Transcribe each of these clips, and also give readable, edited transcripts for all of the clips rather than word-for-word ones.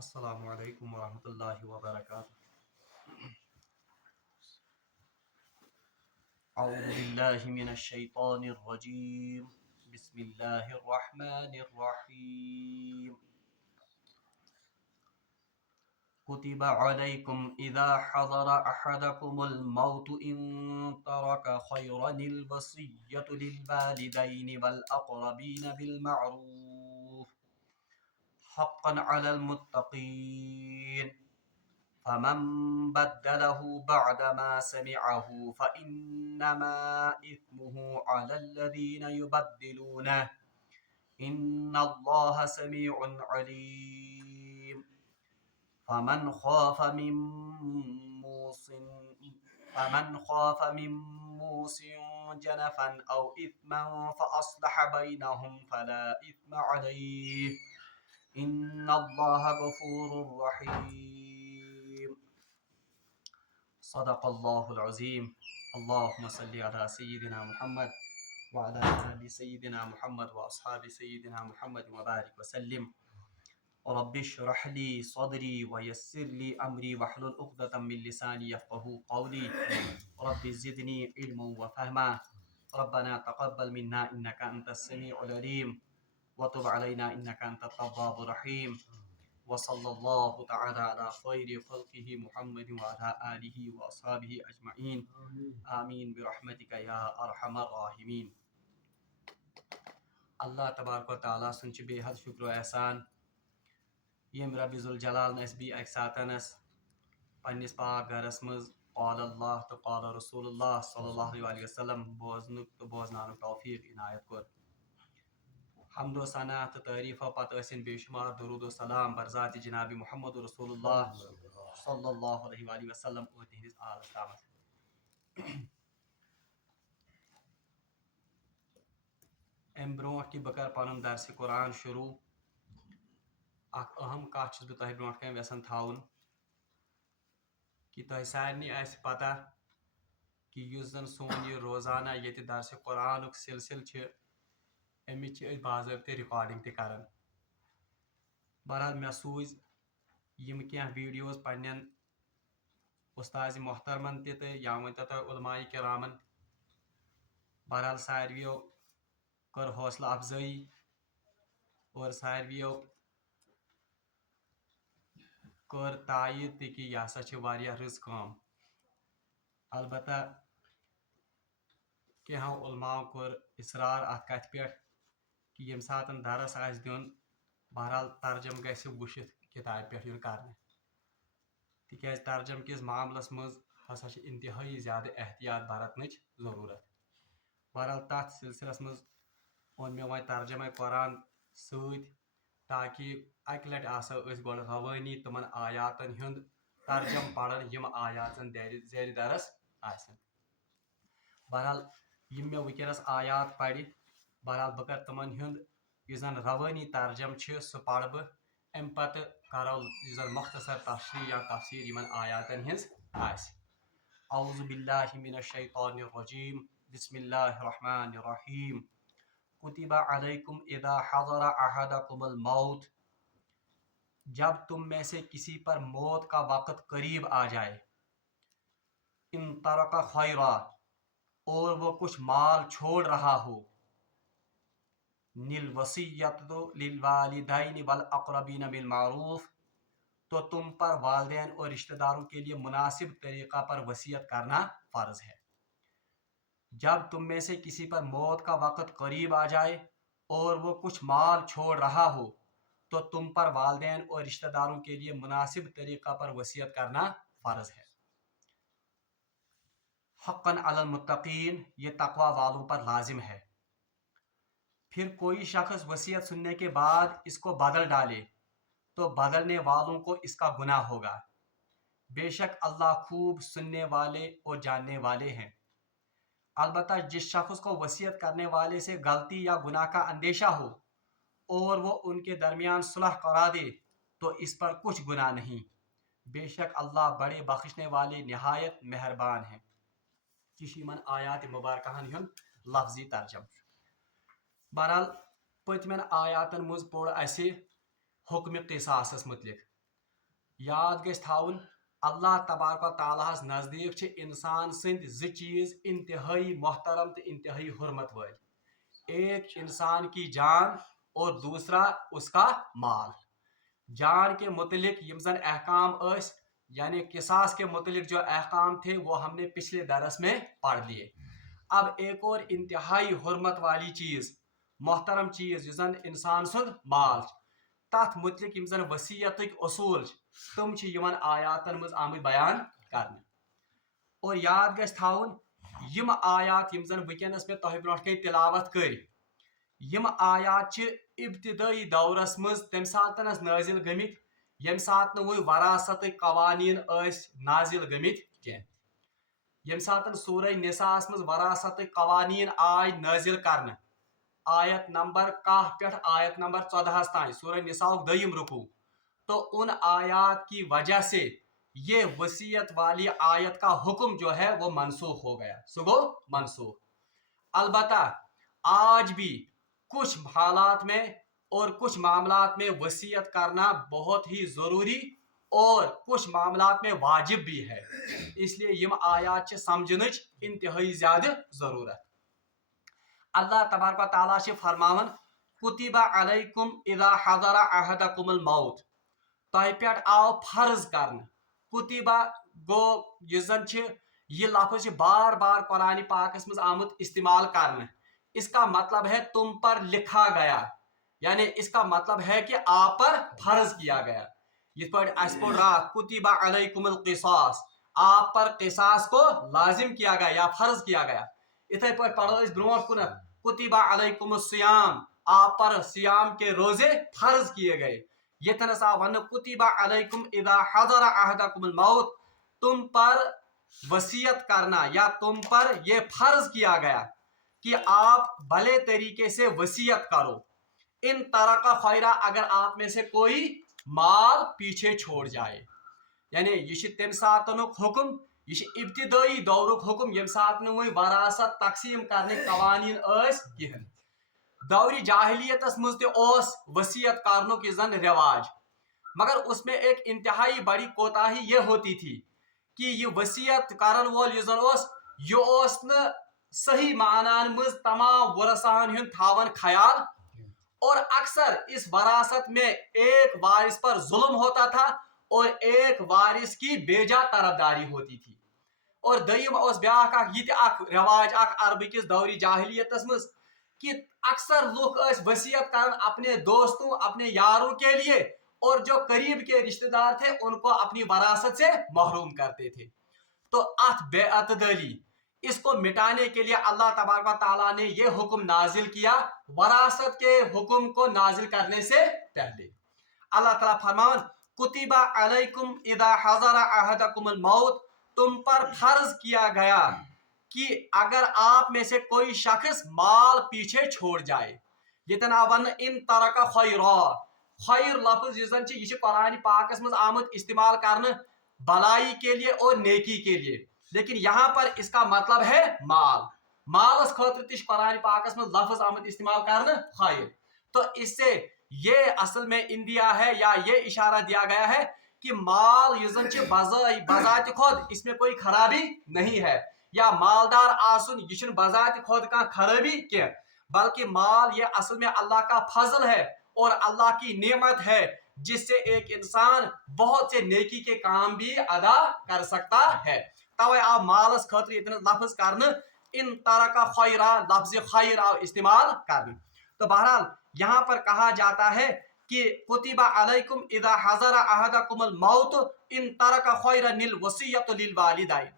السلام علیکم ورحمۃ اللہ وبرکاتہ۔ اعوذ باللہ من الشیطان الرجیم، بسم اللہ الرحمن الرحیم۔ كتب عليكم إذا حضر أحدكم الموت إن ترك خيرا الوصية للوالدين والأقربين بالمعروف حقا على المتقين فمن بدله بعدما سمعه فإنما إثمه على الذين يبدلونه إن الله سميع عليم فمن خاف من موص جنفا أو إثما فأصلح بينهم فلا إثم عليه إن الله غفور رحيم صدق الله العظيم اللهم صل على سيدنا محمد وعلى آل سيدنا محمد وأصحاب سيدنا محمد وبارك وسلم رب اشرح لي صدري ويسر لي أمري واحلل عقدة من لساني يفقهوا قولي رب زدني علما وفهما ربنا تقبل منا إنك أنت السميع العليم وتب علينا إنك أنت التواب الرحيم وصلى الله تعالى على خير خلقه محمد وعلى آله وأصحابه أجمعين آمين برحمتك يا أرحم الراحمين۔ اللہ تبارک و تعالیٰ سن چھ بے حد شکر و احسان یم رب ذوالجلال نس بی اکہ ساتنس پنس پاک گرس مز قال اللہ تو قال رسول اللہ صلی اللہ علیہ وسلم بوزن تو بوزنان توفیق عنایت کور۔ حمد و ثنا تو تعریف و پتہ ٲسِن بے شمار درود و سلام برذات جناب محمد رسول اللہ صلی اللہ علیہ وآلہ وسلم اور تہندس آلس تامت۔ ام برونٹھ کہ بہ کر پنن درس قرآن شروع اخ اہم کت چھس بہ تہ برونٹھ کن یژھان تھاون کہ تہ سارنٕے آسہِ پتہ کہ یُس زن سون یہ روزانہ ییٚتہِ درس قرآنُک سلسلہٕ چھِ امِچ چھِ أسۍ باضٲبطہٕ رِکاڈِنٛگ تہِ کران۔ بہرحال مےٚ سوٗزۍ یِم کینٛہہ ویٖڈیوز پننٮ۪ن اُستاذِ محترمن تہِ تہٕ یا ؤنۍتو تُہۍ علماء کرامن۔ بہرحال ساروِیو کٔر حوصلہٕ افضٲیی اور ساروِیو کٔر تایید تہِ کہ یہِ ہسا چھِ واریاہ رٕژ کٲم۔ البتہ کینٛہو علماءو کوٚر اصرار اتھ کتھِ پٮ۪ٹھ کہ ییٚمہِ ساتہٕ درس آسہِ دیُن بہرحال ترجم گژھِ وٕچھِتھ کتابہِ پٮ۪ٹھ یُن کرنہٕ، تِکیٛازِ ترجم کِس معاملس منٛز ہسا چھِ انتہٲیی زیادٕ احتیاط برتنٕچ ضروٗرت۔ بہرحال تتھ سلسلس منٛز اوٚن مےٚ وۄنۍ ترجمے قرآن سۭتۍ تاکہ اکہِ لٹہِ آسو أسۍ گۄڈٕ روٲنی تِمن آیاتن ہُنٛد ترجم پران یِم آیات زن زیرِ درس آسن۔ بہرحال یِم مےٚ وٕنکٮ۪نس آیات پرِ بہرحال بہٕ کرٕ تِمن ہُنٛد یُس زن روٲنی ترجم چھُ سُہ پرٕ بہٕ، امہِ پتہٕ کرو یُس زن مختصر تشریح یا تفسیٖر یِمن آیاتن ہِنٛز آسہِ۔ اعوذ باللہ من الشیطان الرجیم بسم اللہ الرحمن الرحیم۔ کتب علیکم اذا حضر احدکم الموت، جب تم میں سے کسی پر موت کا وقت قریب آ جائے، ان ترک خیرا، اور وہ کچھ مال چھوڑ رہا ہو، للوصیۃ للوالدین والاقربین بالمعروف، تو تم پر والدین اور رشتہ داروں کے لیے مناسب طریقہ پر وصیت کرنا فرض ہے۔ جب تم میں سے کسی پر موت کا وقت قریب آ جائے اور وہ کچھ مال چھوڑ رہا ہو تو تم پر والدین اور رشتہ داروں کے لیے مناسب طریقہ پر وصیت کرنا فرض ہے۔ حقا علی المتقین، یہ تقوی والوں پر لازم ہے۔ پھر کوئی شخص وصیت سننے کے بعد اس کو بدل ڈالے تو بدلنے والوں کو اس کا گناہ ہوگا۔ بے شک اللہ خوب سننے والے اور جاننے والے ہیں۔ البتہ جس شخص کو وصیت کرنے والے سے غلطی یا گناہ کا اندیشہ ہو اور وہ ان کے درمیان صلح کرا دے تو اس پر کچھ گناہ نہیں، بے شک اللہ بڑے بخشنے والے نہایت مہربان ہیں۔ یہ یمن آیات مبارکہن ہند لفظی ترجم۔ بہرحال پتمن آیاتن مز پوٚر اسہِ حکمِ قصاصس متعلق۔ याद गछ थाउन अल्लाह तबारक व तालाहस नज़दीक छ इंसान सन्द ज चीज इंतहाई मोहतरम तो इंतहाई हुर्मत वाले, एक इंसान की जान और दूसरा उसका माल। जान के मुतलिक यम जन अहकाम अस, यानी किसास के मुतलिक जो अहकाम थे वो हमने पिछले दरस में पढ़ लिए। अब एक और इंतहाई हुर्मत वाली चीज, मोहतरम चीज जन इंसान सुन माल, तथ मुतलिक यम जन वसीयत असूल तम आयातन मज आमद बयान करने। और याद गछ थाउन यम आयात यम जन वनस में तह ब्रोट कन तिलावत कर, यम आयात इब्तिदाई दौरस मज तम सातन नाजिल गमित यम सात वो वरासत कवानीन नाजिल गमित कह। यम सातन सूरह निसास मज वरासत कवानीन आय नाजिल करने, आयत नंबर 1 पे आयत नंबर 14 तान सूरह निसा दयम रुकू, तो उन आयात की वजह से ये वसीयत वाली आयत का हुक्म जो है वो मनसूख हो गया, सुगो मनसूख। अलबत्ता आज भी कुछ हालात में और कुछ मामलात में वसीयत करना बहुत ही ज़रूरी और कुछ मामलात में वाजिब भी है, इसलिए यम आयात समझनच इंतहाई ज़्यादा ज़रूरत। अल्लाह तबारक व तआला फरमावन कुतिबा अलैकुम इदा हदरा अहदकुमुल मौत, तह पे आव फर्ज कर। कुतिबा गो यह लफ्ज बार बार कुरान पाकस मज आमुत इस्तेमाल करने, इसका मतलब है तुम पर लिखा गया, यानी इसका मतलब है कि आप पर फर्ज किया गया। इस पर रात कुतिबा अलैकुमुल क़िसास, आप पर क़िसास को लाजिम किया गया या फर्ज किया गया। इथे पर पढ़ो इस ब्रोट कुन कुतिबा अलैकुमुस सियाम, आप पर सियाम के रोजे फर्ज किए गए। ये तनसा वन कुतिबा अलैकुम इदा हज़रा अहदकुमुल मौत, तुम पर वसीयत करना या तुम पर यह फर्ज किया गया कि आप भले तरीके से वसीयत करो। इन तरह का खैरा, अगर आप में से कोई माल पीछे छोड़ जाए, यानी यह तम सातनुक हुक्म, यह इब्तिदाई दौरुक हुक्म यम सात वह वरासत तकसीम करने कवानीन कहन। दौरी जाहिलियतस मज वसीयत करनुक जन रिवाज, मगर उसमें एक इंतहाई बड़ी कोताही यह होती थी कि यह वसीयत करन वोल यह सही मानान मज तमाम वरसान थावन ख्याल, और अक्सर इस वरासत में एक वारिस पर जुल्म होता था और एक वारिस की बेजा तरफदारी होती थी। और दयम ब्याख रिवाज अरबिकिस दौरी जाहिलियतस मज कि अक्सर लोग वसीयत कर अपने दोस्तों अपने यारों के लिए, और जो करीब के रिश्तेदार थे उनको अपनी वरासत से महरूम करते थे। तो बेअतदली इसको मिटाने के लिए अल्लाह तबारक व तआला ने यह हुक्म नाजिल किया वरासत के हुक्म को नाजिल करने से पहले। अल्लाह ताला फरमान कुतिबा अलैकुम इदा हज़रा अहदकुमुल मौत, तुम पर फर्ज किया गया कि अगर आप में से कोई शख्स माल पीछे छोड़ जाए। जितना वन इन तरह का खैर लफ्ज यह कुरान पाकस मज आमुत इस्तेमाल करने भलाई के लिए और नेकी के लिए, लेकिन यहाँ पर इसका मतलब है माल। मालस खतर कुरान पाकस मज लफ्ज आमुत इस्तेमाल करने खैर। तो इससे ये असल में इंदिया है या ये इशारा दिया गया है कि माल बजात खुद इसमें कोई खराबी नहीं है, या मालदार आसुन यह बजात खुद का खराबी क्या, बल्कि माल ये असल में अल्लाह का फजल है और अल्लाह की नेमत है, जिससे एक इंसान बहुत से नेकी के काम भी अदा कर सकता है। तवे आप मालस खतर इतने लफ्ज करने इन तरह का खैरा लफ्ज खैर आओ इस्तेमाल करने। तो बहरहाल यहाँ पर कहा जाता है कि कुतिबा अलैकुम इदा हज़रा अहदकुमुल मौत इन तरह का खैरा निल वसीयत लिल वालिदैन।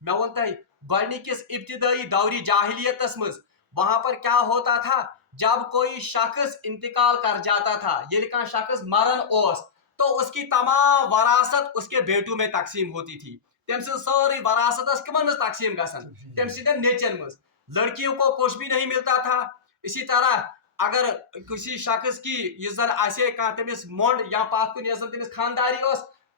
मैं बोलता है गॉडनिकिस इब्तिदाई दौरी जाहिलियतस मज वहां पर क्या होता था, जब कोई शख्स इंतकाल कर जाता था, ये लिखा शख्स मरन ओस, तो उसकी तमाम वरासत उसके बेटों में तकसीम होती थी। तम सारी वरासत कमन तकसीम गसन तम नेचन मज, लड़कियों को कुछ भी नहीं मिलता था। इसी तरह अगर किसी शख्स की तमिस मोंड या पाकुन तमिस खानदारी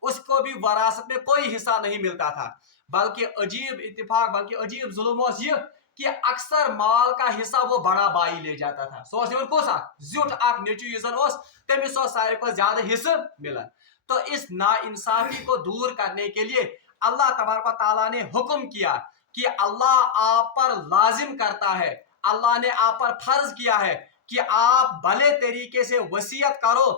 उसको भी वरासत में कोई हिस्सा नहीं मिलता था, बल्कि अजीब इत्तेफाक बल्कि अजीब जुल्म यह कि अक्सर माल का हिस्सा वो बड़ा भाई ले जाता था। सो कोसा जुट नेचु तमिस सारे को ज्यादा हिस्सा मिलन। तो इस नाइंसाफी को दूर करने के लिए अल्लाह तबारक व तआला ने हुक्म किया कि अल्लाह आप पर लाजिम करता है, अल्लाह ने आप पर फर्ज किया है कि आप भले तरीके से वसीयत करो।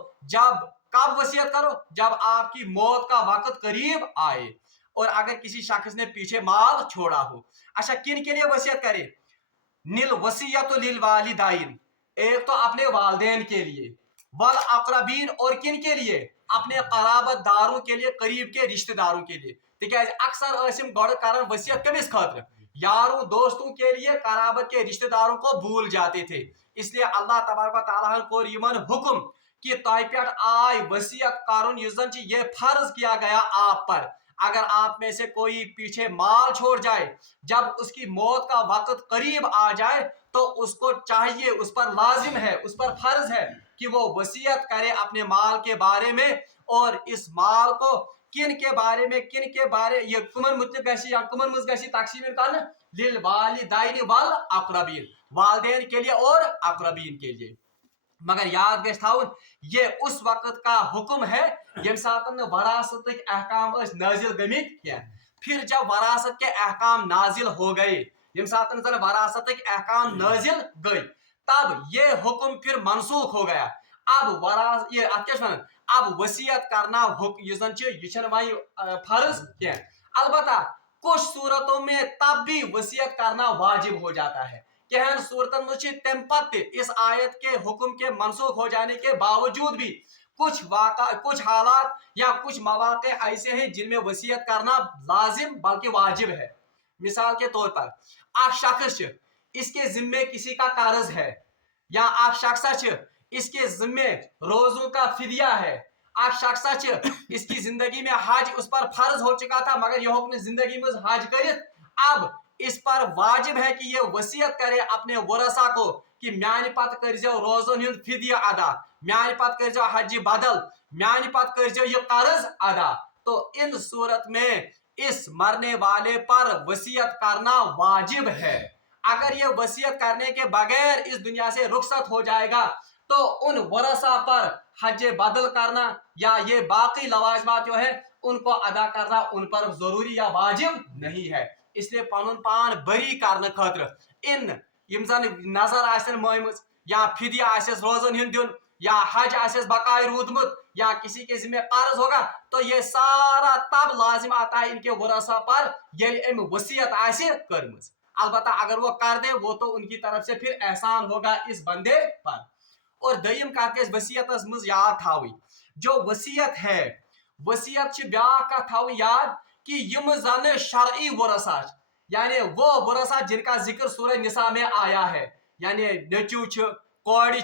कब वसीयत करो? जब आपकी मौत का वक्त करीब आए और अगर किसी शख्स ने पीछे माल छोड़ा हो। अच्छा, किन के लिए वसीयत करे? निल वसीयत लिल वालिदाइन, एक तो अपने वालिदैन के लिए, वल अकरबीन, और किन के लिए? अपने कराबतदारों के लिए, करीब के रिश्तेदारों के लिए। तिकाज अक्सर ऐसिम गड़ करन वसीयत कमिस खातिर? यारों दोस्तों के लिए, कराबत के रिश्तेदारों को भूल जाते थे। इसलिए अल्लाह तबारक व तआला को यमन हुक्म कि तय पे आय वसीयत करुन, ये फर्ज किया गया आप पर। अगर आप में से कोई पीछे माल छोड़ जाए, जब उसकी मौत का वक्त करीब आ जाए, तो उसको चाहिए, उस पर लाजिम है, उस पर फर्ज है कि वो वसीयत करे अपने माल के बारे में। और इस माल को किन के बारे ये कुमन मुतलिक गशी या कुमन मुज गशी तकसीम कर लिल वालिदैन वल अकरबीन, वालिदैन के लिए और अकरबीन के लिए। मगर याद गश थाउन, ये उस वक्त का हुक्म है यम सातन वरासत के अहकाम नाजिल गमित क्या। फिर जब वरासत के अहकाम नाजिल हो गए, यम सातन वरासत के अहकाम नाजिल गए, तब ये हुक्म फिर मनसूख हो गया। अब वसीयत करना फर्ज क्या। अलबत्ता कुछ सूरतों में तब भी वसीयत करना वाजिब हो जाता है। कहन सूरतन में तम पत्ते इस आयत के हुक्म के मनसूख हो जाने के बावजूद भी कुछ हालात या कुछ मौके ऐसे हैं जिनमें वसीयत करना लाजिम बल्कि वाजिब है। मिसाल के तौर पर एक शख्स इसके जिम्मे किसी का कर्ज है, या एक शख्स इसके जिम्मे रोजों का फिदिया है, एक शख्स इसकी जिंदगी में हज उस पर फर्ज हो चुका था मगर यह हुक्म जिंदगी में हज कर, अब इस पर वाजिब है कि ये वसीयत करे अपने वरसा को कि म्यान पत कर रोजन हुंद फिदिया अदा, म्यान पत कर हज बदल, म्यान पत कर ये कर्ज अदा। तो इन सूरत में इस मरने वाले पर वसीयत करना वाजिब है। अगर ये वसीयत करने के बगैर इस दुनिया से रुखसत हो जाएगा तो उन वरसा पर हज बदल करना या ये बाकी लवाजमात जो है उनको अदा करना उन पर जरूरी या वाजिब नहीं है। इसलिए पनुन पान बरी करने खातिर इन यम जन नजर आसन मयमज या फिदिया आसेस रोजन हिंद दिन या हज आसेस बकाय रूदमुत या किसी के जिम्मे कर्ज होगा, तो ये सारा तब लाजिम आता है इनके वरसा पर ये वसीयत आसे करमज। अलबत्ता अगर वो कर दे वो तो उनकी तरफ से फिर एहसान होगा इस बंदे पर। और दयम कत वसीयत मज याद थावी, जो वसीयत है वसीयत ब्या थाव याद कि यम जन शरई वरसा, यानी वो वरसा जिनका जिक्र सूरह निसा में आया है, यानी नचू कोड़ी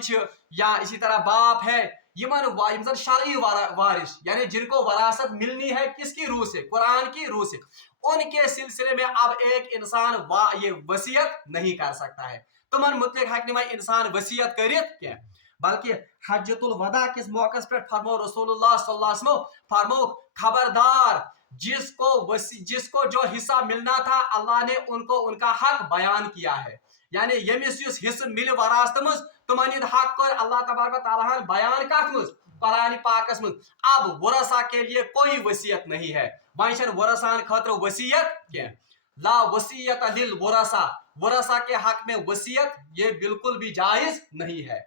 या इसी तरह बाप है, यमन शरई वारिस यानी जिनको वरासत मिलनी है किसकी रूह से? कुरान की रूह से। उनके सिलसिले में अब एक इंसान ये वसीयत नहीं कर सकता है। तुमन मुतलिक हक निमा इंसान वसीयत करित क्या, बल्कि हज्जतुल वदा किस मौके पर फरमो रसूलुल्लाह सल्लल्लाहु अलैहि वसल्लम फरमो खबरदार जिसको जो हिस्सा मिलना था अल्लाह ने उनको उनका हक बयान किया है, यानी यमिस युस हिस्सा मिल वरासत मज तुमन हक कर अल्लाह तबारक तआला बयान कत मज कुरान पाकस मज। अब वरसा के लिए कोई वसीयत नहीं है, वंशन वरसान खातिर वसीयत क्या, ला वसीयत लिल वरसा, वरसा के हक में वसीयत ये बिल्कुल भी जायज नहीं है।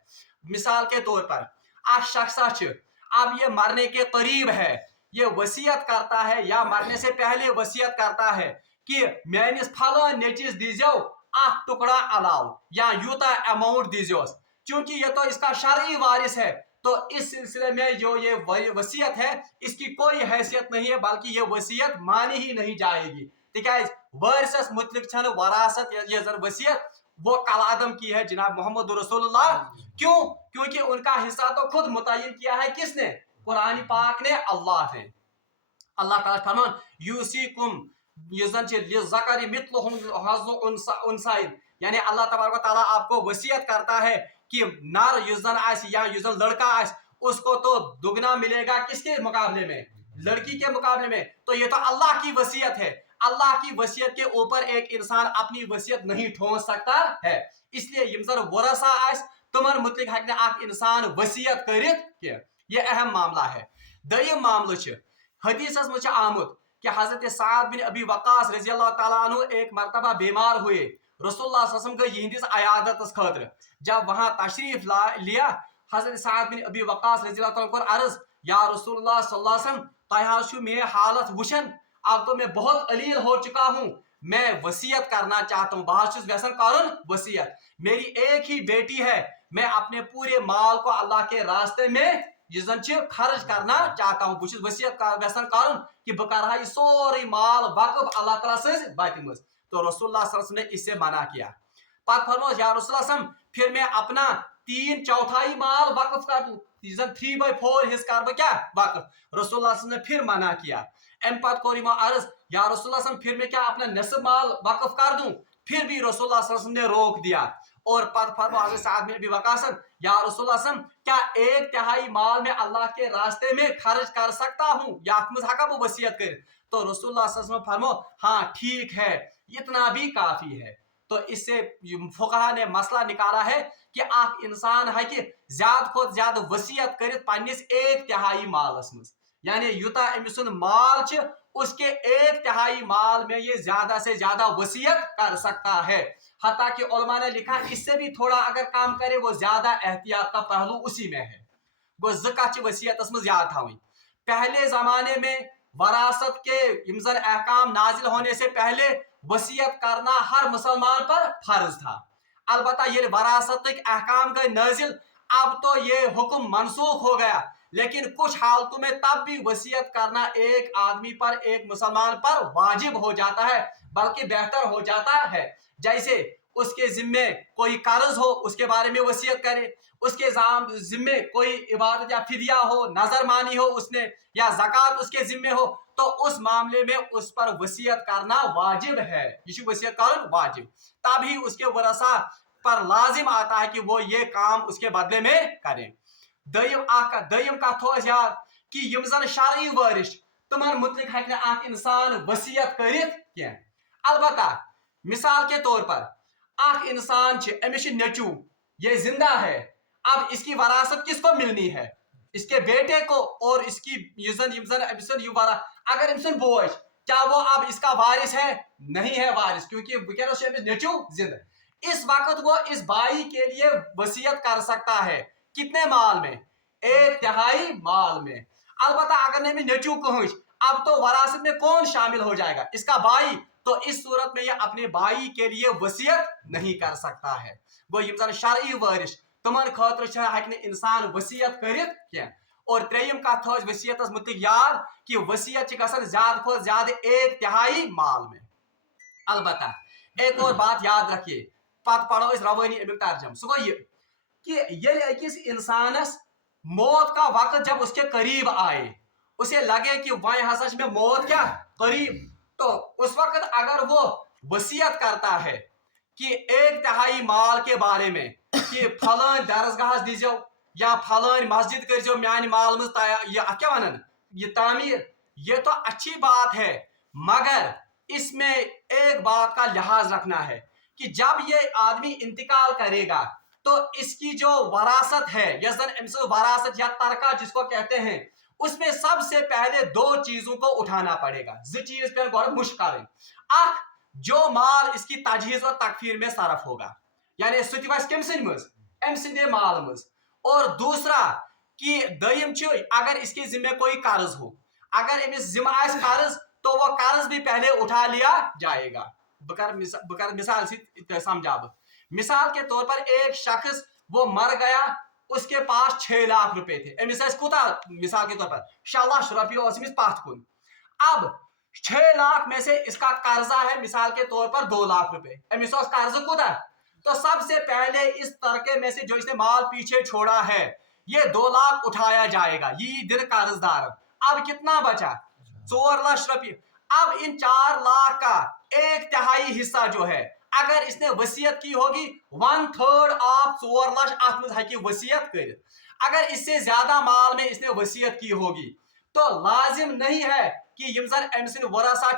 मिसाल के तौर पर एक शख्स अब ये मरने के करीब है, ये वसीयत करता है या मरने से पहले वसीयत करता है कि मेनिस फलान नेचिस दीजियो आख टुकड़ा अलाव या यूता अमाउंट दीजियो, क्योंकि ये तो इसका शरई वारिस है। तो इस सिलसिले में जो ये वसीयत है इसकी कोई हैसियत नहीं है, बल्कि ये वसीयत मानी ही नहीं जाएगी। तिकाज वारिसस मुतलिक छन वरासत ये वसीयत वो कलादम की है जनाब मोहम्मद रसूलुल्लाह। क्यों? क्योंकि उनका हिस्सा तो खुद मुतय्यन किया है किसने? कुरान पाक ने, अल्लाह ने। अल्लाह ताला फरमान यूसीकुम लिज़करी मिथलु हज़्ज़ु उनसाइन, यानी अल्लाह तबारक व तआला आपको वसीयत करता है कि नर युजन आस या युजन लड़का आस उसको तो दुगना मिलेगा किसके मुकाबले में? लड़की के मुकाबले में। तो ये तो अल्लाह की वसीयत है, अल्लाह की वसीयत के ऊपर एक इंसान अपनी वसीयत नहीं ठोंस सकता है। इसलिए यमजर वरसा आस तुमन मुतलिक हक ने एक इंसान वसीयत करित के, ये अहम मामला है। दोयम मामल हदीसस मज आमुत कि हजरत साद बिन अबी वक्कास रजी अल्लाह ताला अन्हु एक मरतबा बीमार हुए। रसूलुल्लाह सल्लल्लाहु अलैहि वसल्लम गए यहंदिस अयादतस खतर। जब वहां तशरीफ लिया हजरत साद बिन अबी वक्कास रजी अल्लाह ताला कोर अर्ज या रसूलुल्लाह सल्लल्लाहु अलैहि वसल्लम तह मे हालत वुशन, अब तो मैं बहुत अलील हो चुका हूँ, मैं वसीयत करना चाहता हूँ, बहुत व्यसन कर वसीयत। मेरी एक ही बेटी है, मैं अपने पूरे माल को अल्लाह के रास्ते में खर्च करना चाहता हूँ, बहुत वसीयत व्यसन कर कि बह कर यह सोरे माल वक़्फ अल्लाह ताला सज वत मज। तो रसूलुल्लाह सल्लल्लाहु अलैहि वसल्लम ने इससे मना किया। पत फरमो या रसूलुल्लाह सल्लल्लाहु अलैहि वसल्लम फिर मैं अपना 3/4 माल वक़्फ कर दूं, 3/4 हिस्स कर बह क्या वक़्फ। रसूलुल्लाह सल्लल्लाहु अलैहि वसल्लम ने फिर मना किया। अम पत कोर यमो अर्ज या रसूलुल्लाह सल्लल्लाहु अलैहि वसल्लम फिर मैं क्या अपना निस्फ माल वक़्फ कर दूं, फिर भी रसूलुल्लाह सल्लल्लाहु अलैहि वसल्लम ने रोक दिया। और पत फरमा हज़रत साद बिन अबी वक़ास या रसूलुल्लाह सल्लल्लाहु अलैहि वसल्लम क्या 1/3 माल में अल्लाह के रास्ते में खर्च कर सकता हूँ, या हका बह वसीयत कर। तो रसूलुल्लाह सल्लल्लाहु अलैहि वसल्लम फरमो हाँ ठीक है, इतना भी काफी है। तो इससे फुकहा ने मसला निकाला है कि आख इंसान है कि ज्यादा खुद ज्यादा वसीयत कर पन्निस 1/3 मालस मज, यानी यूता अमिस माल च उसके 1/3 माल में ये ज्यादा से ज्यादा वसीयत कर सकता है। हत्ता कि उलमा ने लिखा इससे भी थोड़ा अगर काम करे वो ज्यादा एहतियात का पहलू उसी में है। गो ज़कात वसीयत मज याद थी। पहले जमाने में वरासत के यमजन अहकाम नाजिल होने से पहले वसीयत करना हर मुसलमान पर फर्ज था। अलबत्ता ये वरासत अहकाम गए नाजिल, अब तो ये हुक्म मनसूख हो गया, लेकिन कुछ हालतों में तब भी वसीयत करना एक आदमी पर, एक मुसलमान पर वाजिब हो जाता है, बल्कि बेहतर हो जाता है। जैसे उसके जिम्मे कोई कर्ज हो, उसके बारे में वसीयत करे, उसके जिम्मे कोई इबादत या फिदिया हो, नजर मानी हो उसने, या ज़कात उसके जिम्मे हो, तो उस मामले में उस पर वसीयत करना वाजिब है। ये वसीयत करना वाजिब, तभी उसके वरसा पर लाजिम आता है कि वो ये काम उसके बदले में करें। दयम कथ थो याद कि यम जन शरई वारिश तमन मुतलिक हेक इंसान वसीयत कर। अलबत्ता मिसाल के तौर पर आख इंसान अमिस नचू, ये जिंदा है, अब इसकी वरासत किसको मिलनी है, इसके बेटे को, और इसकी अगर अमिसन बोझ, क्या वो अब इसका वारिस है? नहीं है वारिस, क्योंकि नचू जिंदा। इस वक्त वो इस भाई के लिए वसीयत कर सकता है, कितने माल में? 1/3 माल में। अलबत्ता अगर नहीं नचू कहूँ, अब तो वरासत में कौन शामिल हो जाएगा? इसका भाई। तो इस सूरत में ये अपने भाई के लिए वसीयत नहीं कर सकता है। गो यम जन शरई वारिश तमन खतर इंसान वसीयत कर। और त्रेयम कथ थो वसीयत मुतलिक याद कि वसीयत गसन ज्यादा खुद ज्यादा 1/3 माल में। अलबत्ता एक और बात याद रखिए, पत पढ़ो इस रवानी अमिक तर्जम, सो गो ये कि अकिस इंसानस मौत का वक्त जब उसके करीब आए, उसे लगे कि वह हसा में मौत क्या करीब, तो उस वक्त अगर वो वसीयत करता है कि 1/3 माल के बारे में कि फलान दरसगाह दीजो या फलान मस्जिद कर मान माल मज क्या वन ये तामीर, ये तो अच्छी बात है, मगर इसमें एक बात का लिहाज रखना है कि जब ये आदमी इंतकाल करेगा तो इसकी जो वरासत है, वरासत या तरका जिसको कहते हैं, उसमें सबसे पहले 2 चीजों को उठाना पड़ेगा। चीज पर गौर मुश्किल जो माल इसकी तजहीज और तकफीर में सरफ होगा, यानी सम माल मज। और दूसरा कि दयम अगर इसके जिम्मे कोई कर्ज हो, अगर अमिस जिम्मा कर्ज तो वो कर्ज भी पहले उठा लिया जाएगा। बकर मिसाल से समझा, मिसाल के तौर पर एक शख्स वो मर गया, उसके पास 6 लाख रुपए थे, अमिस कुता मिसाल के तौर पर 6 लाख रुपये पथ कुन। अब 6 लाख में से इसका कर्जा है मिसाल के तौर पर 2 लाख रुपए, अमिस कर्ज कुता। तो सबसे पहले इस तरके में से जो इसने माल पीछे छोड़ा है, ये 2 लाख उठाया जाएगा, ये दिल कर्जदार। अब कितना बचा? 4 लाख रुपये। अब इन 4 लाख का 1/3 हिस्सा जो है, अगर इसने वसीयत की होगी 1/3 ऑफ 4 लाख की वसीयत कर। अगर इससे ज्यादा माल में इसने वसीयत की होगी तो लाजिम नहीं है कि यम वरासा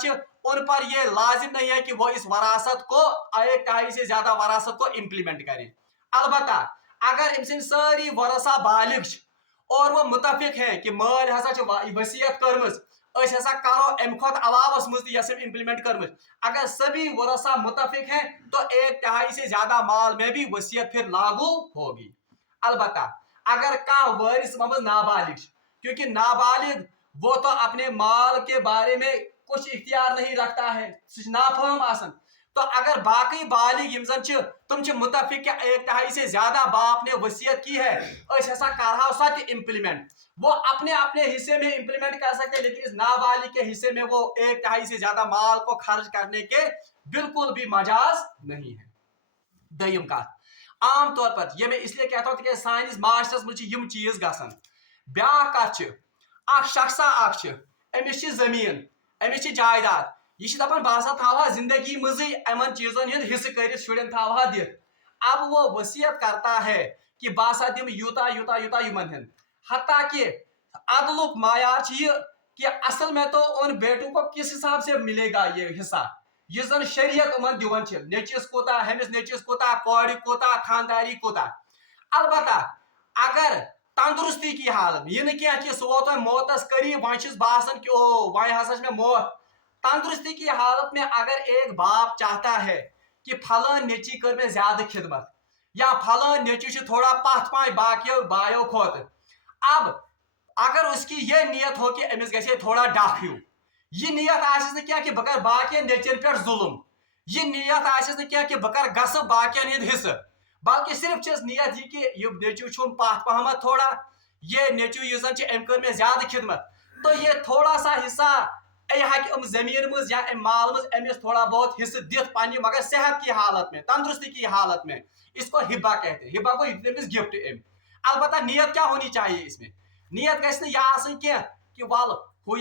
उन पर यह लाजिम नहीं है कि वो इस वरासत को 1/3 से ज्यादा वरासत को इम्प्लीमेंट करें। अलबत्ता अगर सारी वरासा बालिग और वो मुतफिक हैं कि माल हसा वसीयत कर्मज हसा करो अम खुद अलावस मज इम्प्लीमेंट कर्मज, अगर सभी वरसा मुतफिक हैं तो 1/3 से ज्यादा माल में भी वसीयत फिर लागू होगी। अलबत्ता अगर का वारिस मज नाबालिग, क्योंकि नाबालिग वो तो अपने माल के बारे में कुछ इख्तियार नहीं रखता है, नाफहम आसन, तो अगर बाकी बालिग यम जन तुम मुतफिक 1/3 से ज्यादा बाप ने वसीयत की है, हसा कर सो इम्प्लीमेंट, वो अपने अपने हिस्से में इम्प्लीमेंट कर सकते हैं, लेकिन इस नाबालिग के हिस्से में वो 1/3 से ज्यादा माल को खर्च करने के बिल्कुल भी मजाज नहीं है। दयम कत आम तौर पर ये मैं इसलिए कहता हूं कि सानिस माशरस मज यम चीज गसन, ब्या कत शख्सा अमिस जमीन अमिस जायदाद, यह दपान बह हसा थवा जिंदगी मज अमन चीजन हंद हिस्से कर शुरन थवा दित, अब वो वसीयत करता है कि बह हसा दिम यूता यूता यूता यमन हंद, हत्ता कि अदलुक मायार कि असल में तो उन बेटों को किस हिसाब से मिलेगा ये हिस्सा, यह जन शरीयत उमन दिवन नचिस कोता हमिस नचिस कोता कौड़ कोता खानदारी कोता। अलबत्ता अगर तंदुरुस्ती की हालत यह कि सह वो मौतस करीब वन बासान कि ओ वन हसा मे मौत, तंदुरुस्ती की हालत में अगर एक बाप चाहता है कि फलान नेची कर में ज्यादा खिदमत या फलान नेची थोड़ा पथ पाए बाकी बायो खोत, अब अगर उसकी ये नियत हो कि अमिस गए थोड़ा डाक हूँ, यह नियत आसिस क्या कि बह कर बाकियन नेचन पे जुल्म, यह नियत आसिस क्या कि बह कर गस बाकियन हंद हिस्से, बल्कि सिर्फ नियत यह कि यह नेचू छुम पथ पहमत थोड़ा, ये नेचू यह जन अम कर में ज्यादा खिदमत, तो ये थोड़ा सा हिस्सा यह जमीन मज या माल मज अमिस थोड़ा बहुत हिस्से दित पानी, मगर सेहत की हालत में तंदुरुस्ती की हालत में, इसको हिब्बा कहते हैं, हिब्बा को गिफ्ट अम। अलबत्ता नियत क्या होनी चाहिए इसमें, नियत गई यह कि वल हु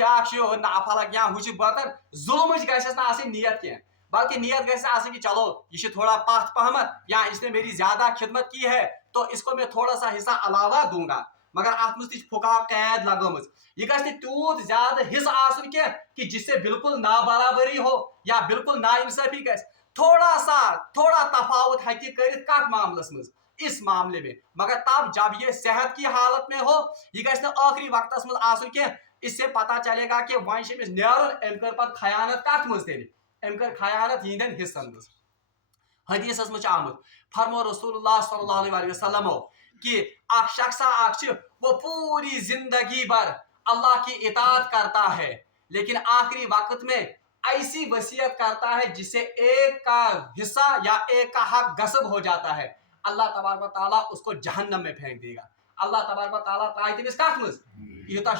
नाफलक या हु बतर जुल्म गई नियत कह, बल्कि नियत गई कि चलो यह थोड़ा पथ पहमत या इसने मेरी ज्यादा खिदमत की है तो इसको मैं थोड़ा सा हिस्सा अलावा दूंगा, मगर अत मज फुका कैद लगमज, यह गि तूत ज्यादा हिस्सा आसन कि जिससे बिल्कुल ना बराबरी हो या बिल्कुल ना इंसाफी गई, थोड़ा तफावत हकि कर मामलस मज इस मामले में, मगर तब जब ये सेहत की हालत में हो, यह गि आखिरी वक्त मज आसन कह, इससे पता चलेगा कि वन नेरन अम कर पत खयानत कत मज अम कर खयानत यहंदन हिस्सन मज। हदीसस मज आमुत फरमो रसूलुल्लाह सल्लल्लाहु अलैहि वसल्लम कि अख शख्सा वो पूरी जिंदगी भर अल्लाह की इताअत करता है, लेकिन आखिरी वक्त में ऐसी वसीयत करता है जिससे एक का हिस्सा या एक का हक गस्ब हो जाता है, अल्लाह तबारक व तआला उसको जहन्नम में फेंक देगा। अल्लाह तबारक व तआला त्राय तमिस कत मज यूता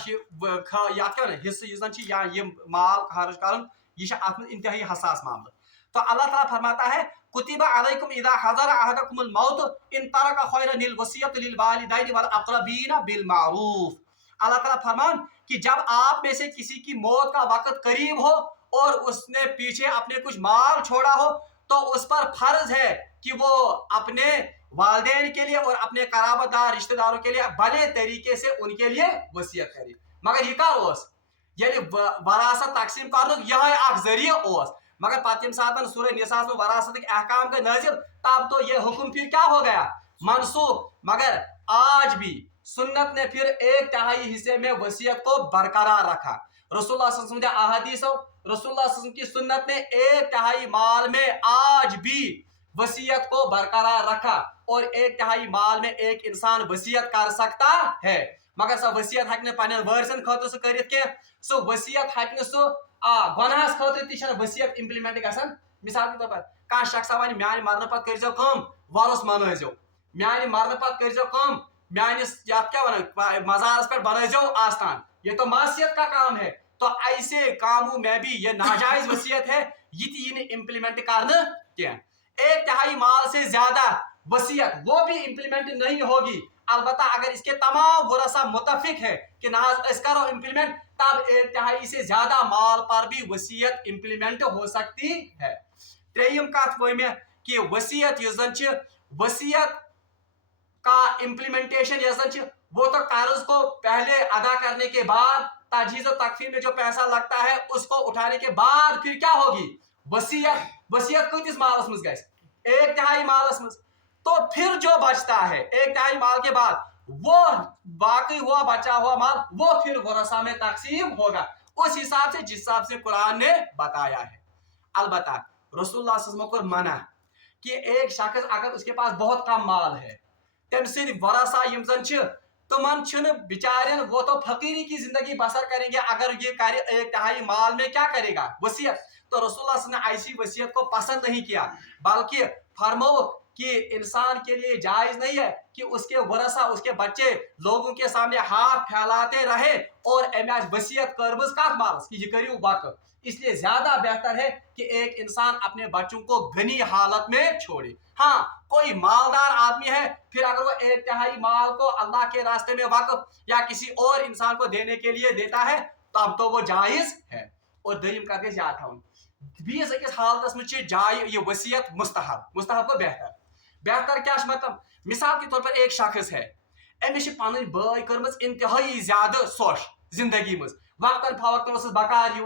हिस्से या ये माल खर्च कर, यह इंतहाई हसास मामला, तो अल्लाह ताला फरमाता है कुतिबा अलैकुम इदा हज़रा अहदकुमुल मौत इन तरका खैरन लिल वसियत लिल वालिदैन वल अक़रबीन बिल मारूफ। अल्लाह ताला फरमान कि जब आप में से किसी की मौत का वक्त करीब हो और उसने पीछे अपने कुछ माल छोड़ा हो, तो उस पर फर्ज है कि वो अपने वालिदैन के लिए और अपने कराबतदार रिश्तेदारों के लिए भले तरीके से उनके लिए वसीयत करे, मगर यह कर ये वरासत तकसीम कर यह जरिया, मगर पत सात सूरह निसा में वरासत के अहकाम का नाजिल, तब तो यह हुक्म फिर क्या हो गया मनसूख, मगर आज भी सुन्नत ने फिर 1/3 हिस्से में वसीयत को बरकरार रखा। रसूलुल्लाह सल्लल्लाहु अलैहि वसल्लम अहादीस रसूलुल्लाह सल्लल्लाहु अलैहि वसल्लम की सुन्नत ने 1/3 माल में आज भी वसीयत को बरकरार रखा, और 1/3 माल में एक इंसान वसीयत कर सकता है, मगर सह वसीयत हक पे वर्सन खत सह कर, सह वसीयत हक गुनाहस खतर ती वसीयत इम्प्लीमेंट गसान। मिसाल के तौर पर कह शख्स वन म्यान मरने पत कर वरस मनो, म्यान मरने पत कर म्यानिस क्या वन मजारस पे बनो आस्थान, ये तो मासियत का काम है, तो ऐसे कामों में भी ये नाजायज वसीयत है, ये इम्प्लीमेंट करना क्या 1/3 माल से ज्यादा वसीयत वो भी इम्प्लीमेंट नहीं होगी। अलबत्ता अगर इसके तमाम वरसा मुतफिक है कि ना करो इम्प्लीमेंट, तब 1/3 से ज्यादा माल पर भी वसीयत इम्प्लीमेंट हो सकती है। त्रेयम कत वो में कि वसीयत वसीयत का इम्प्लीमेंटेशन वो तो कर्ज को पहले अदा करने के बाद तजहीज़ और तकफीन में जो पैसा लगता है उसको उठाने के बाद फिर क्या होगी वसीयत कतिस मालस मज गई 1/3 मालस मज, तो फिर जो बचता है 1/3 माल के बाद वो बाकी हुआ बचा हुआ माल वो फिर वरसा में तकसीम होगा उस हिसाब से जिस हिसाब से कुरान ने बताया है। अलबत्ता रसूलुल्लाह सल्लल्लाहु अलैहि वसल्लम को मना कि एक शख्स अगर उसके पास बहुत कम माल है तम सिर्फ वरसा यम जन तमन बिचारन वो तो फकीरी की जिंदगी बसर करेंगे अगर ये कार्य एक तिहाई माल में क्या करेगा वसीयत। तो रसूलुल्लाह सल्लल्लाहु अलैहि वसल्लम ने ऐसी वसीयत को पसंद नहीं किया बल्कि फरमाओ कि इंसान के लिए जायज नहीं है कि उसके वरसा उसके बच्चे लोगों के सामने हाथ फैलाते रहे और एम वसीयत करबस कत मालस कि ये करियो वक्त। इसलिए ज्यादा बेहतर है कि एक इंसान अपने बच्चों को गनी हालत में छोड़े। हाँ कोई मालदार आदमी है फिर अगर वो एक तिहाई माल को अल्लाह के रास्ते में वक्फ या किसी और इंसान को देने के लिए देता है तब तो वो जायज है। और दरीम कत गई बीस अकिस हालत में जाय ये वसीयत मुस्तहब को बेहतर बेहतर क्या मतलब मिसाल के तौर पर एक शख्स है अमिस पन बाय कर इंतहाई ज्यादा सोश जिंदगी मज वक्तन फवक्तन बकार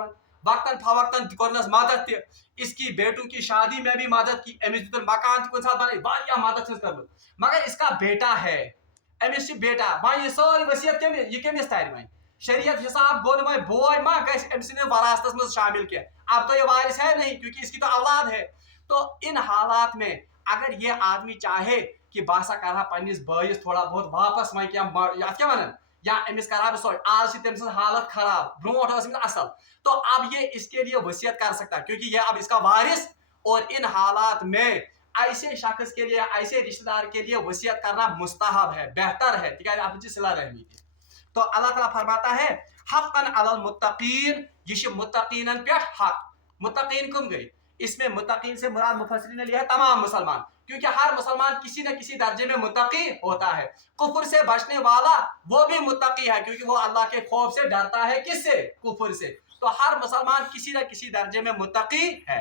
वक्तन फवक्तन कर्नस मदद इसकी बेटों की शादी में भी मदद की अमिस दितन मकान कुछ बन मदद कर मगर इसका बेटा है अमिस बेटा वह ये सारी वसीयत ये कमिस तर वह शरीयत हिसाब गो वह बोय मा गम वरासत में शामिल किया अब तो ये वारिस है नहीं क्योंकि इसकी तो औलाद है। तो इन हालात में अगर ये आदमी चाहे कि बासा करा पन्निस बॉयस थोड़ा बहुत वापस वह क्या वन या अमिस करा बह सोच आज तम हालत खराब ब्रोट असल तो अब ये इसके लिए वसीयत कर सकता है क्योंकि ये अब इसका वारिस। और इन हालात में ऐसे शख्स के लिए ऐसे रिश्तेदार के लिए वसीयत करना मुस्तहब है बेहतर है ठीक है आप सिला रहमी थी। तो अल्लाह ताला फरमाता है हक़्क़न अलल मुत्तक़ीन ये मुत्तक़ीनन पे हक मुत्तक़ीन कम गई इसमें मुत्तक़ीन से मुराद मुफस्सिरीन ने लिया है तमाम मुसलमान क्योंकि हर मुसलमान किसी न किसी दर्जे में मुत्तक़ी होता है। कुफर से बचने वाला वो भी मुत्तक़ी है क्योंकि वो अल्लाह के खौफ से डरता है किससे कुफर से। तो हर मुसलमान किसी न किसी दर्जे में मुत्तक़ी है।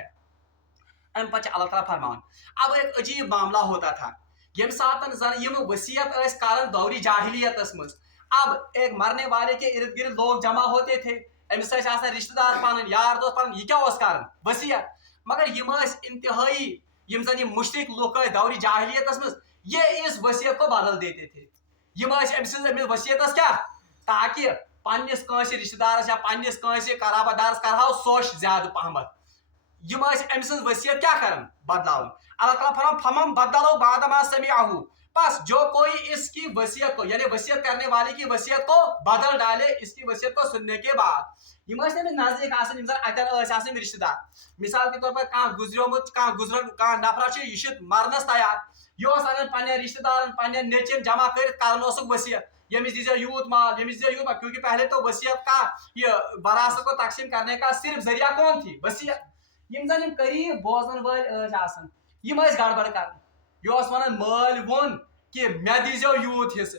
अम पच अल्लाह ताला फरमान अब एक अजीब मामला होता था यम सातन जन यम वसीयत कारण दौरी जाहिलियत मज अब एक मरने वाले के इर्द गिर्द लोग जमा होते थे अमिस रिश्तेदार पान यार दोस्त पान यह क्या कारण वसीयत मगर यम इंतहाई यम जन मुशरिक लुक दौरी जाहिलियत मज ये इस वसीयत को बदल देते थे यम अमिस वसीयत क्या ताकि पन्निस रिश्तेदारस या पन्निस कराबादारस करहाओ सोश ज्यादा पहमत यम अमिस वसीयत क्या कर बदलावन। अल्लाह ताला फरमाता फमन बदलो बादमा समिअहु बस जो कोई इसकी वसीयत को यानी वसीयत करने वाले की वसीयत को बदल डाले इसकी वसीयत को सुनने के बाद यम नजदीक अतन रिश्तेदार मिसाल के तौर पर कह गुजरियोमुत कह नफर यह मरनस तैयार यह पे रिश्तेदार पे नेचिन जमा कर वसीयत यमिस दीजिए यूत माल यमिस दीजिए यूत माल क्योंकि पहले तो वसीयत का ये वरासत को तकसीम करने का सिर्फ जरिया कौन थी वसीयत। यम जन करीब बोजन वाल यम गड़बड़ कर यह वन माल वोन कि मे दीजियो यूत हिस्स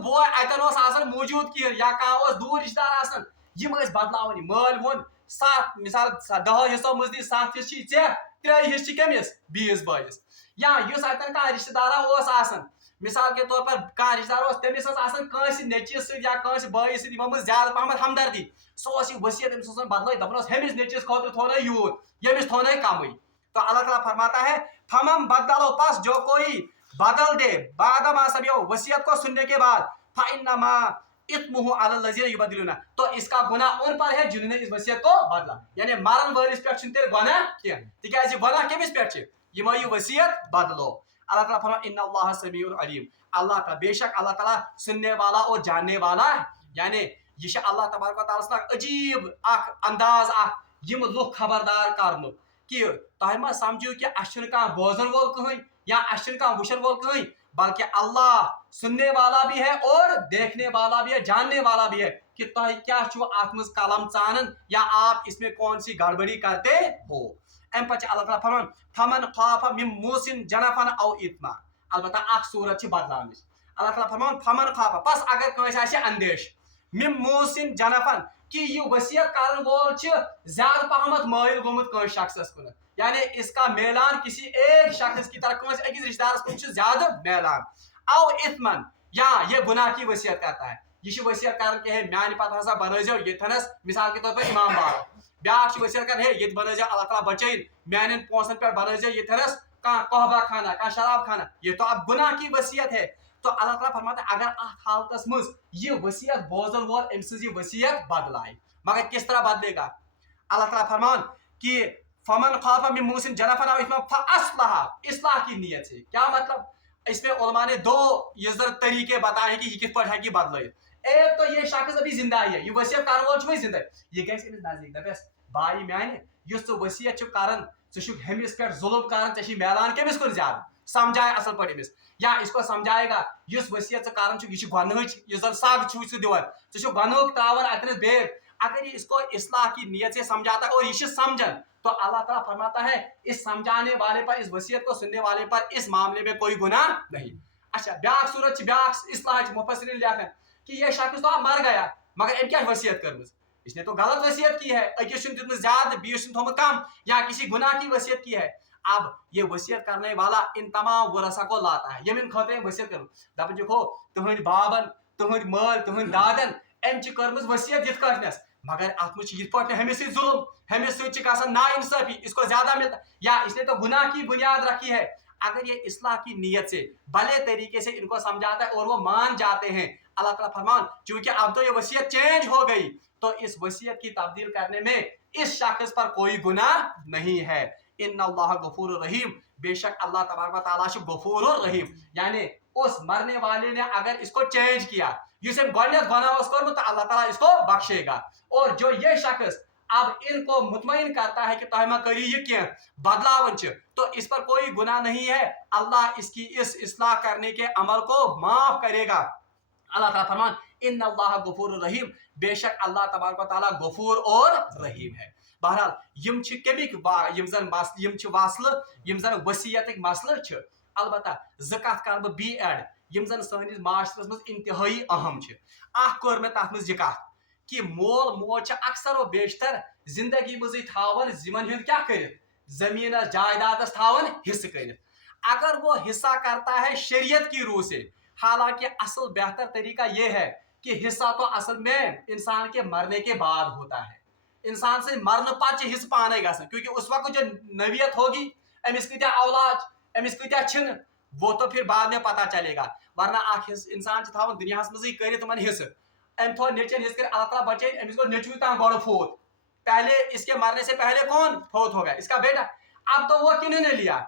बोय अतन मौजूद कह या कह दूर रिश्तेदार यम बदलावन माल वोन 7 मिसाल 10 हिस्सों मज दी 7 हिस्स चे 3 हिस्स कमिस 20 बॉयस या इस अतन कह रिश्तेदार मिसाल के तौर पर कह रिश्तेदार तमिस नेचिस या बॉयस ज्यादा पहम हमदर्दी सह वसीयत बदल दपान हमिस नेचिस खुद थो यूत यमिस थो कम। तो अल्लाह ताला फरमाता है फमम बदलो पस जो कोई बदल दे बादमा समिअ वसीयत को सुनने के बाद फइन्नमा इत्मुहु अलल लज़ीना युबद्दिलूना तो इसका गुनाह उन पर है जिन्होंने इस वसीयत को बदला यानी मरन वालिस पे तेल गुनाह किया तिकाज गुनाह केमिस पे यमो ये वसीयत बदलो। अल्लाह ताला फरमाता इन्नल्लाह समीउन अलीम अल्लाह का बेशक अल्लाह ताला सुनने वाला और जानने वाला है यानी ये अल्लाह तबारक व तआला अजीब अंदाज यम लुक खबरदार कर कि तुम समझो कि अ बोजन वोल कहीं या अ वुशन वोल कहीं बल्कि अल्लाह सुनने वाला भी है और देखने वाला भी है जानने वाला भी है कि तुम क्या अत मज कलम चानन या आप इसमें कौन सी गड़बड़ी करते हो। अम पे अल्लाह ताला फरमान फमन खाफ मिन मूसिन जनफन औ इत्मा अलबत्ता अख सूरत बदलान अल्लाह ताला फरमान फमन खाफ बस अगर कंस अंदेश मिन मूसिन जनफन कि यह वसीयत करन वोल ज्यादा पहमत मायल गोमुत कं शख्स कुन यानी इसका मेलान किसी एक शख्स की तरफ अकिस रिश्तेदार कुन ज्यादा मेलान औ इत्मन या ये गुनाह की वसीयत करता है यह वसीयत कर के मान पे बनजो यथनस मिसाल के तौर पर इमाम बार ब्याक वसीयत कर ये बनजो अल्लाह ताला बचै मान पोसन पे बनजो यथनस कह कहबा खाना कह शराब खाना ये तो अब गुनाह की वसीयत है। تو اللہ تعالیٰ فرماتا ہے اگر حالتس مز یہ وصیت بوزن وول ام سز یہ وصیت بدلائے مگر کس طرح بدلے گا اللہ تعالیٰ فرمان کہ فمن خاف من موسن جنفا او اثما فاصلح اصلاح کی نیت سے کیا مطلب اس میں علماء نے دو یہ طریقے بتائے کہ یہ کس پر ہے کہ بدلائے ایک تو یہ شخص ابھی زندہ ہے یہ وصیت کرن وول چھوے زندہ یہ گژھِ أمِس نزدیک دپٮ۪س بھائی میانہِ یُس ژٕ وصیت چھُکھ کران ژٕ چھُکھ ہیٚمِس پٮ۪ٹھ ظلم کران ژےٚ چھی میلان کٔمِس کُن زیادٕ سمجھائے اصل پٲٹھۍ أمِس یا اس کو سمجھائے گا یُس وصیت ژٕ کران چھُکھ یہِ چھِ گۄنہٕچ یُس زن سگ چھُے ژٕ دِوان ژٕ چھُکھ گۄنہُک تراوان اتنس بیگ اگر یہ اس کو اصلاح کی نیت سے سمجھاتا ہے اور یہ سمجھن تو اللہ تعالیٰ فرماتا ہے اس سمجھانے والے پر اس وصیت کو سننے والے پر اس معاملے میں کوئی گناہ نہیں اچھا بیاکھ صورت بیاکھ اصلاح مفسرین لکھن کہ یہ شخص تو مر گیا مگر ام کیا وصیت کرمز اس نے تو غلط وصیت کی ہے اکس چھن دتمت زیادہ بیس چھن تھومت کم یا کسی گناہ کی وصیت کی ہے اب یہ وصیت کرنے والا ان تمام ورثہ کو لاتا ہے یمن خاطر وصیت کر دپن دیکھو تہند بابن تہند مال تہند دادن ام چھ کرمز وصیت یت کٹنس مگر ات مجھ یہ پہ ہمیں سے ظلم ہمیں سے نا انصافی اس کو زیادہ ملتا یا اس نے تو گناہ کی بنیاد رکھی ہے اگر یہ اصلاح کی نیت سے بھلے طریقے سے ان کو سمجھاتا ہے اور وہ مان جاتے ہیں اللہ تعالیٰ فرمان چونکہ اب تو یہ وصیت چینج ہو گئی تو اس وصیت کی تبدیل کرنے میں اس شخص پر کوئی گناہ نہیں ہے ان اللہ غفور الرحیم بے شک اللہ تبارک و تعالیٰ غفور الرحیم یعنی اس مرنے والے نے اگر اس کو چینج کیا جسے گۄڈنیتھ گناہ اوس کوٚرمُت تو اللہ تعالیٰ اس کو بخشے گا اور جو یہ شخص اب ان کو مطمئن کرتا ہے کہ تہ ما کری یہ کیا بدلاون تو اس پر کوئی گناہ نہیں ہے اللہ اس کی اس اصلاح کرنے کے عمل کو معاف کرے گا اللہ تعالیٰ فرمان ان اللہ غفور الرحیم بے شک اللہ تبارک و تعالیٰ غفور اور رحیم ہے بہرحال یم چھ کمک یم زن مسئلہ یم زن وصیتک مسئلہ چھ البتہ زکات کر بہ بی ایڈ یم زن سٲنِس معاشرس مز انتہائی اہم چھ اکھ کور مےٚ تتھ مز یہ کتھ کہ مول موج چھ اکثر و بیشتر زندگی مزے تھاون زمن ہند کیا کرت زمینس جائیدادس تھاون حصہ کرت اگر وہ حصہ کرتا ہے شریعت کی روح سے حالانکہ اصل بہتر طریقہ یہ ہے کہ حصہ تو اصل میں انسان کے مرنے کے بعد ہوتا ہے انسان سے مرنے پتہ حصہ پانے گژھان کیونکہ اس وقت جو نویت ہوگی امس کتیا اولاد امس کتیا چھن وہ تو پھر بعد میں پتہ چلے گا ورنہ اخ انسان تھاون دنیا مزے کرت تمن حصہ ام تھو نیچن حصہ کر اللہ تعالیٰ بچے امس گو نیچو تام گوڑ فوت پہلے اس کے مرنے سے پہلے کون فوت ہوگا اس کا بیٹا اب تو وہ کنہوں نے لیا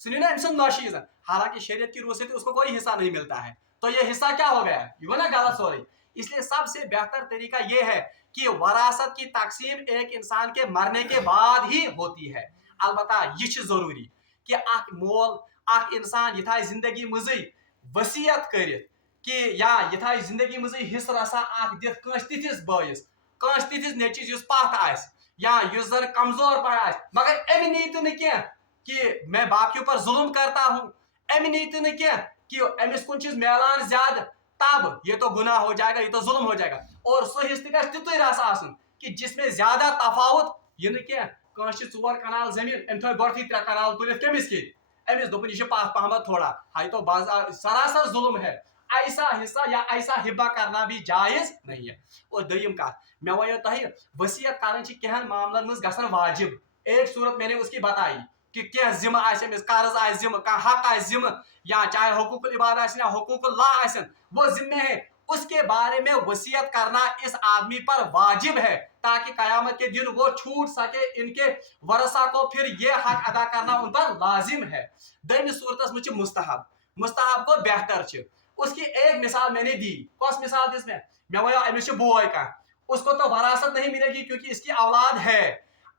سنی نا امسن نوشیز حالانکہ شریعت کی روح سے اس کو کوئی حصہ نہیں ملتا ہے تو یہ حصہ کیا ہو گیا یہ نا غلط سو رہی اس لیے سب سے بہتر طریقہ یہ ہے کہ وراثت کی تقسیم ایک انسان کے مرنے کے بعد ہی ہوتی ہے البتہ یہ ضروری کہ اخ مول اخ انسان یہ تھا زندگی مزے وصیت کرت کہ یا یہ تھا زندگی مزے حصہ رسا اخ دت کنس تتھس بٲیس کنس تتھس نیچوِس یُس پتھ آسہِ یا یُس زن کمزور پڑ آسہِ مگر امہِ نیتہِ نہٕ کینٛہہ کہ میں باقیوں پر ظلم کرتا ہوں امہِ نیتہِ نہٕ کینٛہہ کہ امس کن چیز میلان زیادہ تب یہ تو گناہ ہو جائے گا یہ تو ظلم ہو جائے گا اور سو حصہ گژھِ تیُتُے رس آسُن کہ جس میں زیادہ تفاوت یہ نہٕ کینٛہہ کٲنٛسہِ چھِ 4 کنال زمین ام تھٲو گۄڈٕتھٕے 3 کنال تُلِتھ کٔمِس کِتھ امس دوٚپُن یہ چھُ پتھ پہمت تھوڑا ہائی تو سراسر ظلم ہے ایسا حصہ یا ایسا ہبہ کرنا بھی جائز نہیں ہے اور دویم کت میں ونو تہ وصیت کرن چھ کینٛہن معاملن مز گژھان واجب ایک صورت میں نے اس کی بتائی کہ کیا ذمہ آئے امس قرض آئے ذمہ کانٛہہ حق آئے ذمہ یا چاہے حقوق العباد آسن یا حقوق اللہ آسن وہ ذمہ ہے اس کے بارے میں وصیت کرنا اس آدمی پر واجب ہے تاکہ قیامت کے دن وہ چھوٹ سکے ان کے ورثہ کو پھر یہ حق ادا کرنا ان پر لازم ہے دویمہِ صورتس مجھ مستحب مستحب کو بہتر چھ اس کی ایک مثال میں نے دی کس مثال دس میں ونو امس بوے کانٛہہ اس کو تو وراثت نہیں ملے گی کیونکہ اس کی اولاد ہے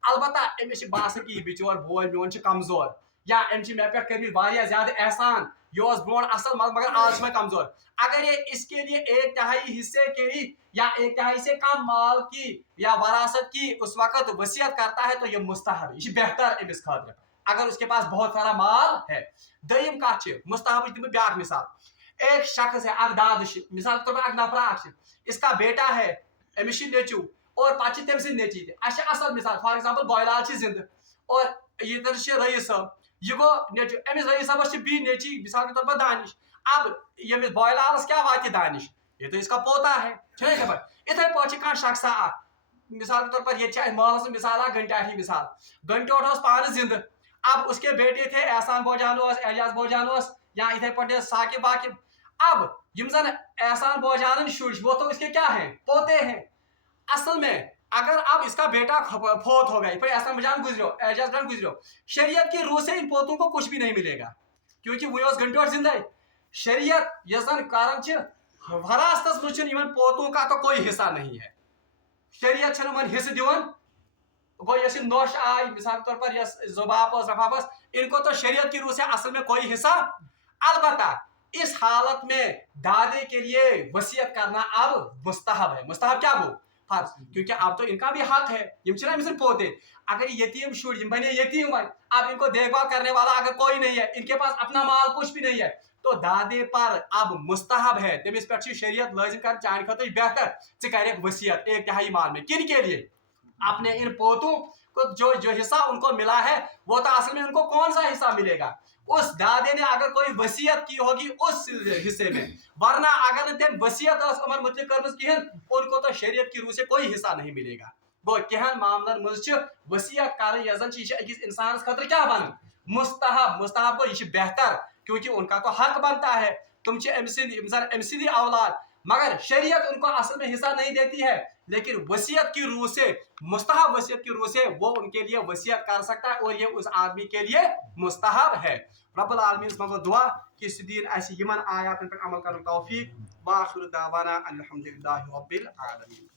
البتہ امس باسان کہ یہ بچور بوے میون کمزور یا ام مے پہ کر زیادہ احسان یہ برو اصل مگر آج میں کمزور اگر یہ اس کے لیے 1/3 حصے کی یا 1/3 سے کم مال کی یا وراثت کی اس وقت وصیت کرتا ہے تو یہ مستحب یہ بہتر امس خاطر اگر اس کے پاس بہت سارا مال ہے دویم کت مستحب دم بیاکھ مثال ایک شخص ہے اک داد مثال کے طور پر اک نفر اس کا بیٹا ہے امس نیچو اور پتہ تم سن نیچی تہ اصل مثال فار ایگزامپل بویلال زندہ اور یہ رئیس صاحب یہ گو نیچو امس رئیس صاحبس بی نیچی مثال کے طور پر دانش اب یمس بویلالس کیا واتہ دانش یہ تو اس کا پوتا ہے اتھے پہ کھانا شخص اخ مثال کے طور پر یہ محلس مثال گھنٹاٹھی مثال گھنٹوٹ پانہ زندہ اب اس کے بیٹے تھے احسان بوجان اعجاز بوجان یا اتھے پہ ثاقب واقب अब यम जन एहसान बोजानन शुर वो तो इसके क्या हैं, पोते हैं। असल में अगर अब इसका बेटा फौत हो गया, फिर एहसान बोजान गुजरो, एजाज खान गुजरो, शरीयत की रूह से इन पोतों को कुछ भी नहीं मिलेगा, क्योंकि वो घंटों जिंदा है। शरीयत यजन कारण वरासतस मुझ पोतों का तो कोई हिस्सा नहीं है। शरीयत हिस्से दिवन गो ये नोश आई मिसाल के तौर पर यस जुबापस रफापस, इनको तो शरीयत की रूह से असल में कोई हिस्सा। अलबत्ता इस हालत में दादे के लिए वसीयत करना अब मुस्तहब है। मुस्तहब क्या वो फर्ज, क्योंकि अब तो इनका भी हक है, ये पोते अगर यतीम शुर बने यतीम है, अब इनको देखभाल करने वाला अगर कोई नहीं है, इनके पास अपना माल कुछ भी नहीं है, तो दादे पर अब मुस्तहब है तमिस पे शरीयत लाजिम कर चान खत बेहतर चे वसीयत एक तिहाई माल में। किन के लिए? अपने इन पोतों को जो हिस्सा उनको मिला है वो तो असल में उनको कौन सा हिस्सा मिलेगा? उस दादे ने अगर कोई वसीयत की होगी उस हिस्से में, वरना अगर तेम वसीयत उमर मुतलिक करमस किहन, उनको तो शरीयत की रूह से कोई हिस्सा नहीं मिलेगा। गो कहन मामलन मज वसीयत कर यजन अकिस इंसान खतर क्या बन मुस्तहब। मुस्तहब को यह बेहतर, क्योंकि उनका तो हक बनता है, तुम अमसिदी औलाद, मगर शरीयत उनको असल में हिस्सा नहीं देती है, लेकिन वसीयत की रूह से, मुस्तहब वसीयत की रूह से वो उनके लिए वसीयत कर सकता है और ये उस आदमी के लिए मुस्तहब है। रब्बुल आलमीन मंगो दुआ कि इस दिन ऐसी यमन आयात पर अमल करने तौफीक। व आखिर दावाना अनिल हम्दुलिल्लाहि रब्बिल आलमीन।